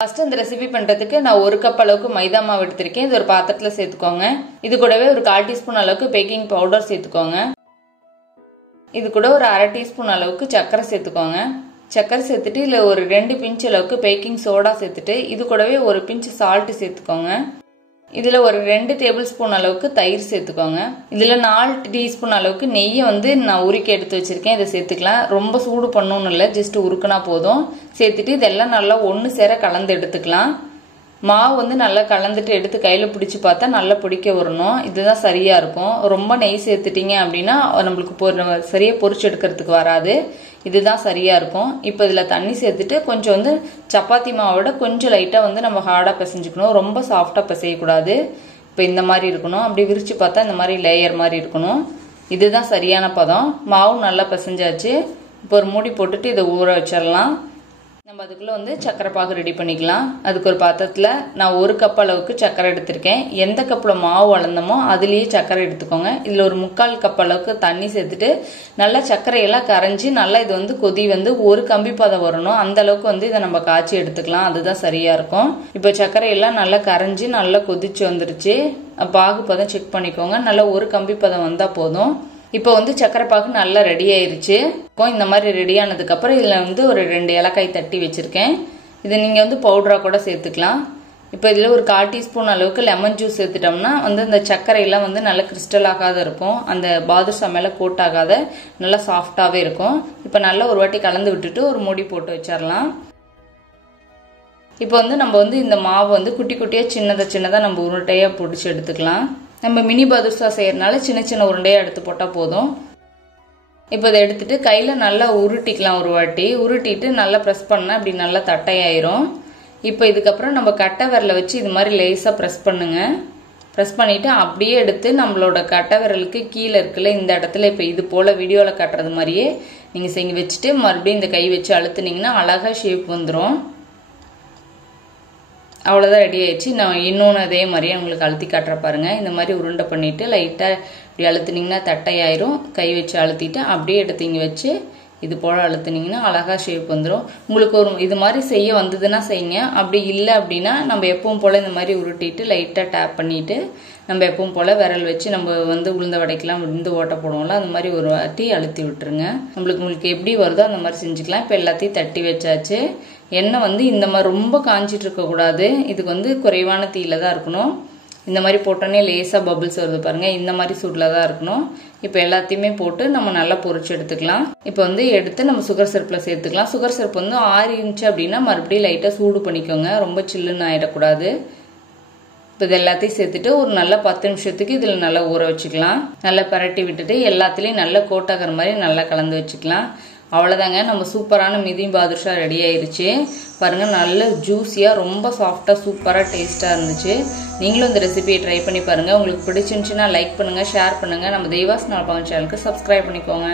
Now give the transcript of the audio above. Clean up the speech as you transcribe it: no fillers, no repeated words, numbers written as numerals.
First இந்த recipe பண்றதுக்கு நான் 1 கப் அளவுக்கு மைதா மாவு எடுத்திருக்கேன். இது ஒரு பாத்திரத்துல சேர்த்துக்கோங்க. இது கூடவே ஒரு 1/4 டீஸ்பூன் அளவுக்கு பேக்கிங் பவுடர் சேர்த்துக்கோங்க. இது கூட ஒரு 1/2 டீஸ்பூன் அளவுக்கு சர்க்கரை சேர்த்துக்கோங்க. சர்க்கரை சேர்த்துட்டு இதுல ஒரு 2 பிஞ்ச் அளவுக்கு பேக்கிங் சோடா சேர்த்துட்டு இது கூடவே ஒரு பிஞ்ச் சால்ட் சேர்த்துக்கோங்க. இதுல ஒரு 2 டேபிள் ஸ்பூன் அளவுக்கு தயிர் சேர்த்துக்கோங்க. இதுல 4 டீஸ்பூன் அளவுக்கு நெய்யை நான் உருக்கி எடுத்து வச்சிருக்கேன். இதை சேர்த்துக்கலாம். ரொம்ப சூடு பண்ணணும்னு இல்லை, ஜஸ்ட் உருக்குனா போதும். சேர்த்துட்டு இதெல்லாம் நல்லா ஒன்று சேர கலந்து எடுத்துக்கலாம். மாவு நல்லா கலந்துட்டு எடுத்து கையில பிடிச்சு பார்த்தா நல்லா பிடிக்க வரணும். இதுதான் சரியா இருக்கும். ரொம்ப நெய் சேர்த்துட்டீங்க அப்படின்னா நம்மளுக்கு சரியா பொரிச்சு எடுக்கிறதுக்கு வராது. இதுதான் சரியா இருக்கும். இப்போ இதுல தண்ணி சேர்த்துட்டு கொஞ்சம் சப்பாத்தி மாவோட கொஞ்சம் லைட்டா நம்ம ஹார்டா பிசைஞ்சுக்கணும். ரொம்ப சாஃப்டா பிசையக்கூடாது. இப்போ இந்த மாதிரி இருக்கணும். அப்படி விரிச்சு பார்த்தா இந்த மாதிரி லேயர் மாதிரி இருக்கணும். இதுதான் சரியான பதம். மாவு நல்லா பிசைஞ்சாச்சு. இப்போ ஒரு மூடி போட்டுட்டு இதை ஊற வச்சிடலாம். நம்ம அதுக்குள்ள சக்கரை பாகு ரெடி பண்ணிக்கலாம். அதுக்கு ஒரு பாத்திரத்துல நான் 1 கப் அளவுக்கு சக்கரை எடுத்திருக்கேன். எந்த கப்ல மாவு அளந்தமோ அதுலயே சக்கரை எடுத்துக்கோங்க. இதுல ஒரு 3/4 கப் அளவுக்கு தண்ணி சேர்த்துட்டு நல்லா சர்க்கரையெல்லாம் கரைஞ்சி நல்லா இது கொதி ஒரு கம்பி பதம் வரணும். அந்த அளவுக்கு இதை நம்ம காய்ச்சி எடுத்துக்கலாம். அதுதான் சரியா இருக்கும். இப்போ சர்க்கரையெல்லாம் நல்லா கரைஞ்சி நல்லா கொதிச்சு வந்துருச்சு. பாகு பதம் செக் பண்ணிக்கோங்க. நல்லா ஒரு கம்பி பதம் வந்தா போதும். இப்போ சக்கரை பாகு நல்லா ரெடி ஆயிருச்சு. இந்த மாதிரி ரெடி ஆனதுக்கு அப்புறம் இதுல ஒரு 2 ஏலக்காய் தட்டி வச்சிருக்கேன். இதை நீங்க பவுடரா கூட சேர்த்துக்கலாம். இப்போ இதுல ஒரு 1/4 டீஸ்பூன் அளவுக்கு லெமன் ஜூஸ் சேர்த்துட்டோம்னா இந்த சர்க்கரை எல்லாம் நல்லா கிறிஸ்டல் ஆகாத இருக்கும். அந்த பாதுஷா மேல கோட் ஆகாத நல்லா சாஃப்டாவே இருக்கும். இப்போ நல்லா ஒரு வாட்டி கலந்து விட்டுட்டு ஒரு மூடி போட்டு வச்சிடலாம். இப்போ நம்ம இந்த மாவு குட்டி குட்டியா சின்னதா நம்ம உருண்டையா பிடிச்சி எடுத்துக்கலாம். நம்ம மினி பாதுஷா செய்யறதுனால சின்ன சின்ன உருண்டையா எடுத்து போட்டா போதும். இப்போ இதை எடுத்துட்டு கையில நல்லா உருட்டிக்கலாம். ஒரு வாட்டி உருட்டிட்டு நல்லா ப்ரெஸ் பண்ணா அப்படி நல்லா தட்டையாயிரும். இப்போ இதுக்கப்புறம் நம்ம கட்டை விரலை வச்சு இது மாதிரி லேசா ப்ரெஸ் பண்ணுங்க. ப்ரெஸ் பண்ணிட்டு அப்படியே எடுத்து நம்மளோட கட்டை விரலுக்கு கீழே இருக்குல்ல இந்த இடத்துல இப்போ இது போல வீடியோல காட்டுறது மாதிரியே நீங்க செஞ்சு வச்சுட்டு மறுபடியும் இந்த கை வச்சு அழுத்துனீங்கன்னா அழகா ஷேப் வந்துடும். அவ்வளோதான், ரெடி ஆயிடுச்சு. நான் இன்னொன்று அதே மாதிரியே உங்களுக்கு அழுத்தி காட்டுற பாருங்க. இந்த மாதிரி உருண்டை பண்ணிட்டு லைட்டாக இப்படி அழுத்துனீங்கன்னா தட்டையாயிரும். கை வச்சு அழுத்திட்டு அப்படியே எடுத்து இங்கே வச்சு இது போல அழுத்துனீங்கன்னா அழகா ஷேப் வந்துடும். உங்களுக்கு ஒரு இது மாதிரி செய்ய வந்ததுன்னா செய்யுங்க. அப்படி இல்லை அப்படின்னா நம்ம எப்பவும் போல இந்த மாதிரி உருட்டிட்டு லைட்டாக டேப் பண்ணிட்டு நம்ம எப்பவும் போல விரல் வச்சு நம்ம உளுந்த வடைக்கெல்லாம் ஓட்டை போடுவோம்ல அந்த மாதிரி ஒரு வாட்டி அழுத்தி விட்டுருங்க. உங்களுக்கு எப்படி வருதோ அந்த மாதிரி செஞ்சுக்கலாம். இப்போ எல்லாத்தையும் தட்டி வச்சாச்சு. எண்ணெய் இந்த மாதிரி ரொம்ப காஞ்சிட்டு இருக்க கூடாது. இதுக்கு குறைவான தீயில தான் இருக்கணும். இந்த மாதிரி போட்டோன்னே லேசா பபிள்ஸ் வருது பாருங்க. இந்த மாதிரி சூட்ல தான் இருக்கணும். இப்போ எல்லாத்தையுமே போட்டு நம்ம நல்லா பொரிச்சு எடுத்துக்கலாம். இப்போ எடுத்து நம்ம சுகர் சிரப்ல சேர்த்துக்கலாம். சுகர் சிரப் ஆறிடுச்சு அப்படின்னா மறுபடியும் லைட்டா சூடு பண்ணிக்கோங்க. ரொம்ப சில்லுன்னு ஆயிடக்கூடாது. இப்போ இது எல்லாத்தையும் சேர்த்துட்டு ஒரு நல்ல 10 நிமிஷத்துக்கு இதுல நல்லா ஊற வச்சுக்கலாம். நல்லா பரட்டி விட்டுட்டு எல்லாத்துலயும் நல்லா கோட்டாகிற மாதிரி நல்லா கலந்து வச்சுக்கலாம். அவ்வளவுதாங்க, நம்ம சூப்பரான மிதி பாதுஷா ரெடி ஆயிருச்சு. பாருங்க, நல்ல ஜூஸியா ரொம்ப சாஃப்டா சூப்பரா டேஸ்டா இருந்துச்சு. நீங்களும் இந்த ரெசிபியை ட்ரை பண்ணி பாருங்க. உங்களுக்கு பிடிச்சிருந்துச்சுன்னா லைக் பண்ணுங்க, ஷேர் பண்ணுங்க. நம்ம தெய்வாஸ் நாள் சேனலுக்கு சப்ஸ்கிரைப் பண்ணிக்கோங்க.